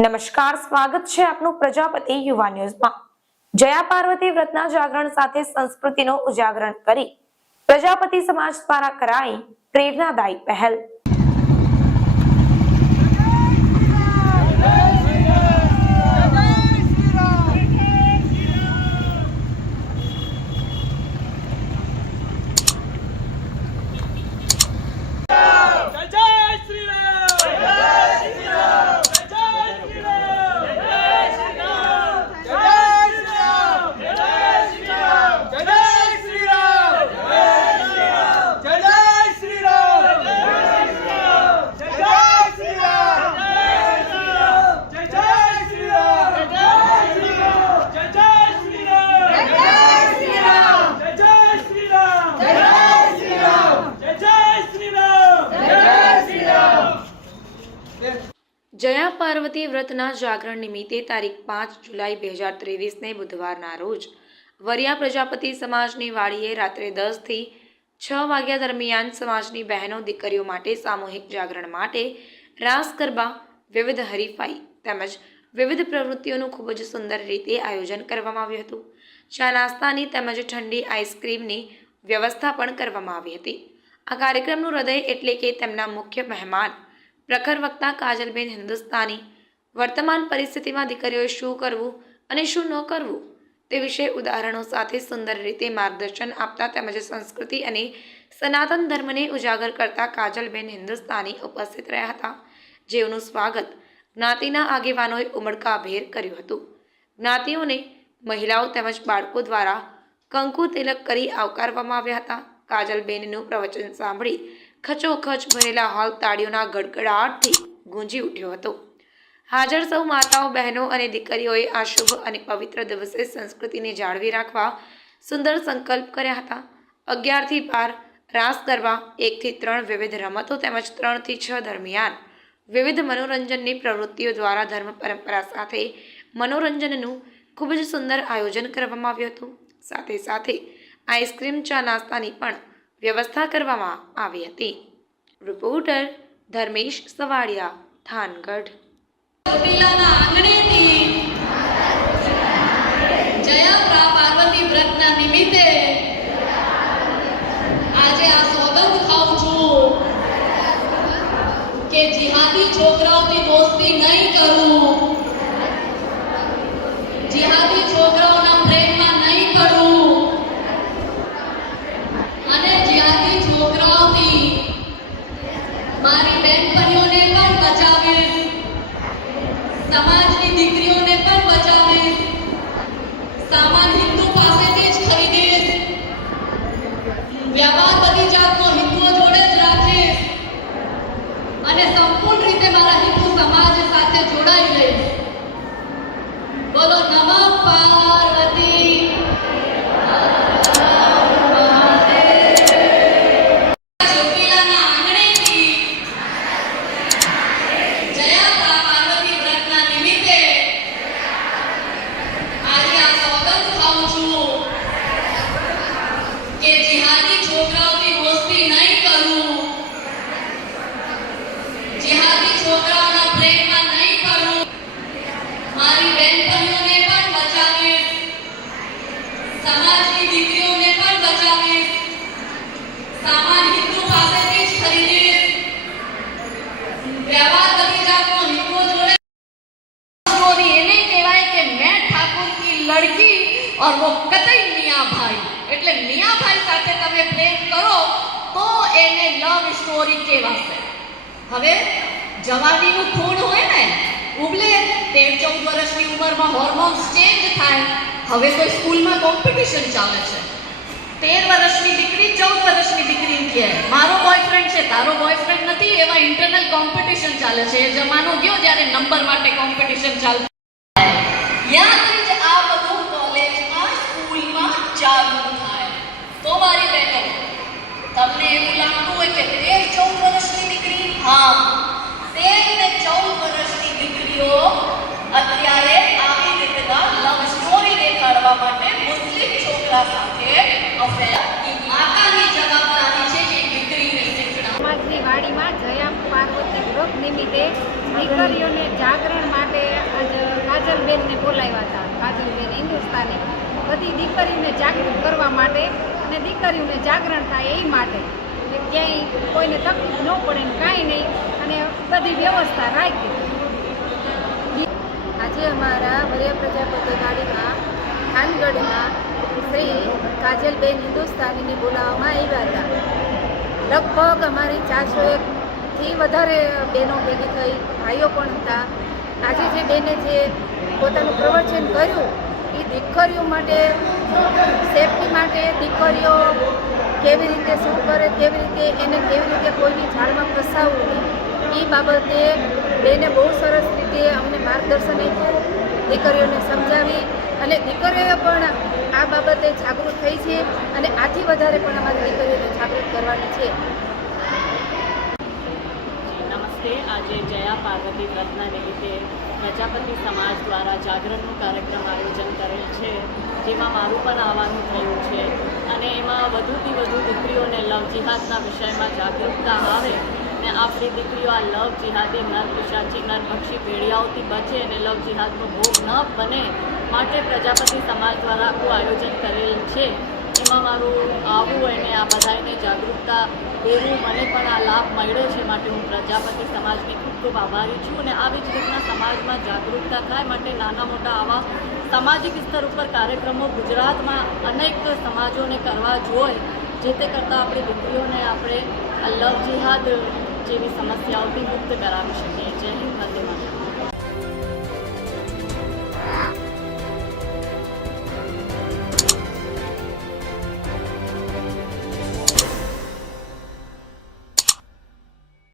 નમસ્કાર, સ્વાગત છે આપનું પ્રજાપતિ યુવા ન્યૂઝમાં। જયા પાર્વતી વ્રતના જાગરણ સાથે સંસ્કૃતિનો ઉજાગરણ કરી પ્રજાપતિ સમાજ દ્વારા કરાઈ પ્રેરણાદાયી પહેલ। જયા પાર્વતી વ્રતના જાગરણ નિમિત્તે તારીખ 5 જુલાઈ 2023 બુધવારના રોજ વરિયા પ્રજાપતિ સમાજની વાડીએ રાત્રે 10 થી 6 વાગ્યા દરમિયાન સમાજની બહેનો દીકરીઓ માટે સામૂહિક જાગરણ માટે રાસ ગરબા, વિવિધ હરીફાઈ તેમજ વિવિધ પ્રવૃત્તિઓનું ખૂબ જ સુંદર રીતે આયોજન કરવામાં આવ્યું હતું। ચા નાસ્તાની તેમજ ઠંડી આઈસ્ક્રીમની વ્યવસ્થા પણ કરવામાં આવી હતી। આ કાર્યક્રમનું હૃદય એટલે કે તેમના મુખ્ય મહેમાન પ્રખર વક્તા કાજલબેન હિન્દુસ્તાની વર્તમાન પરિસ્થિતિમાં દીકરીઓએ શું કરવું અને શું ન કરવું તે વિશે ઉદાહરણો સાથે સુંદર રીતે માર્ગદર્શન આપતા તેમજ સંસ્કૃતિ અને સનાતન ધર્મને ઉજાગર કરતા કાજલબેન હિન્દુસ્તાની ઉપસ્થિત રહ્યા હતા, જેઓનું સ્વાગત જ્ઞાતિના આગેવાનોએ ઉમળકાભેર કર્યું હતું। જ્ઞાતિઓને મહિલાઓ તેમજ બાળકો દ્વારા કંકુ તિલક કરી આવકારવામાં આવ્યા હતા। કાજલબેનનું પ્રવચન સાંભળી ખચોખચ ભરેલા હોલ તાળીઓના ગડગડાટથી ગુંજી ઉઠ્યો હતો। હાજર સૌ માતાઓ, બહેનો અને દીકરીઓએ આ શુભ અને પવિત્ર દિવસે સંસ્કૃતિને જાળવી રાખવા સુંદર સંકલ્પ કર્યા હતા। 11 થી 12 રાસ ગરબા, 1 થી 3 વિવિધ રમતો તેમજ 3 થી 6 દરમિયાન વિવિધ મનોરંજનની પ્રવૃત્તિઓ દ્વારા ધર્મ પરંપરા સાથે મનોરંજનનું ખૂબ જ સુંદર આયોજન કરવામાં આવ્યું હતું। સાથે સાથે આઈસ્ક્રીમ, ચા નાસ્તાની પણ વ્યવસ્થા કરવામાં આવી હતી। રિપોર્ટર ધર્મેશ સવાડિયા, થાનગઢ। ચોટીલાના આંગણેથી જયા પાર્વતી વ્રતના નિમિત્તે આજે આ સોગંદ ખાઉં છું કે જિહાદી છોકરાઓથી દોસ્તી નહીં કરું, જિહાદી છોકરાઓના પ્રેમમાં નહીં પડું અને જિહાદી છોકરાઓથી મારી બહેનપણીઓને પણ બચાવીશ, સમાજની દીકરીઓને પણ બચાવીશ, સામાન હિન્દુ પાસેથી જ ખરીદીશ, વ્યવહાર બધી જાતનો હિન્દુઓ જોડે જ રાખીશ અને સંપૂર્ણ રીતે મારા હિન્દુ સમાજ સાથે જોડાઈ રહીશ। બોલો નમઃ પાર્વતી ચોટીલાના આંગણેથી જયા પાર્વતી વ્રતના નિમિત્તે આજે આ સોગંદ ખાઉં છું કે જિહાદી છોકરાઓથી દોસ્તી નહીં કરું, જિહાદી છોકરાઓના પ્રેમમાં નહીં પડું, મારી બહેનપણીઓને પણ બચાવીશ, સમાજની દીકરીઓને પણ બચાવીશ, સામાન હિન્દુ પાસેથી જ ખરીદીશ, વ્યવહાર બધી જાતનો હિન્દુઓ જોડે स्टोरी એને કહેવાય કે મેં ઠાकुर की लड़की और वो कतई मियां भाई, એટલે મિયા ભાઈ સાથે તમે પ્રેમ કરો તો એને લવ સ્ટોરી કહેવાશે। હવે જવાનીનું ખૂણ હોય ને, ઉબલે 13-14 વર્ષની ઉંમરમાં હોર્મોન્સ ચેન્જ થાય। હવે તો સ્કૂલમાં કોમ્પિટિશન ચાલે છે, 13 વર્ષની દીકરી 14 વર્ષની દીકરી કહે મારો બોયફ્રેન્ડ છે, તારો બોયફ્રેન્ડ નથી, એવા ઇન્ટરનલ કોમ્પિટિશન ચાલે છે। એ જમાનો ગયો જ્યારે નંબર માટે કોમ્પિટિશન ચાલતું। યાદ જ આ બધું કોલેજમાં, સ્કૂલમાં ચાલુ થાય તો મારી બહેનો તમને એવું લાગતું હોય કે 13-14 વર્ષની દીકરી, હા 13 ને 14 વર્ષની દીકરીઓ અત્યારે આવી રીતના લવ સ્ટોરી દેખાડવા માટે મુસ્લિમ છોકરા સાથે અફેર, માતાની જવાબદારી છે કે દીકરીને શીખડાવવી। વાડીમાં જયા પાર્વતી વ્રત નિમિત્તે દીકરીઓને જાગરણ માટે આજ કાજલબેનને બોલાવ્યા હતા. કાજલબેન હિન્દુસ્તાની બધી દીકરીઓને જાગૃત કરવા માટે અને દીકરીઓને જાગરણ થાય એ માટે કે ક્યાંય કોઈને તકલીફ ન પડે ને કાંઈ નહીં અને બધી વ્યવસ્થા રાખી. આજે અમારા વરિયા પ્રજાપતિ વાડીમાં થાનગઢમાં શ્રી કાજલબેન હિન્દુસ્તાનીને બોલાવવામાં આવ્યા હતા. લગભગ અમારી 401થી વધારે બહેનો ભેગી થઈ, ભાઈઓ પણ હતા. આજે જે બેને જે પોતાનું પ્રવચન કર્યું એ દીકરીઓ માટે, સેફટી માટે, દીકરીઓ કેવી રીતે શું કરે, કેવી રીતે એને કેવી રીતે કોઈની ઝાડમાં ફસાવવું નહીં, એ બાબતે બેને બહુ સરસ રીતે અમને માર્ગદર્શન આપ્યું, દીકરીઓને સમજાવી અને દીકરીઓએ પણ આ બાબતે જાગૃત થઈ છે અને આથી વધારે પણ અમારી દીકરીઓને જાગૃત કરવાની છે. નમસ્તે. આજે જયા પાર્વતી વ્રતના નિમિત્તે પ્રજાપતિ સમાજ દ્વારા જાગરણનું કાર્યક્રમ આયોજન કરેલ છે, જેમાં મારું પણ આવવાનું થયું છે અને એમાં વધુથી વધુ દીકરીઓને લવ જિહાદના વિષયમાં જાગૃતતા આવે ને આપણી દીકરીઓ આ લવ જિહાદી નર પિશાચી નર પક્ષી ભેડિયાઓથી બચે અને લવ જિહાદનો ભોગ ન બને માટે પ્રજાપતિ સમાજ દ્વારા આખું આયોજન કરેલ છે. એમાં મારું આવવું અને આ બધાને જાગૃતતા એવું મને પણ આ લાભ મળ્યો છે, માટે હું પ્રજાપતિ સમાજની ખૂબ ખૂબ આભારી છું અને આવી જ રીતના સમાજમાં જાગૃતતા થાય માટે નાના મોટા આવા સામાજિક સ્તર ઉપર કાર્યક્રમો ગુજરાતમાં અનેક સમાજોને કરવા જોઈએ, જે તે કરતાં આપણી દીકરીઓને આપણે આ લવ જિહાદ જેવી સમસ્યાઓથી મુક્ત કરાવી શકીએ. જય હિન્દ.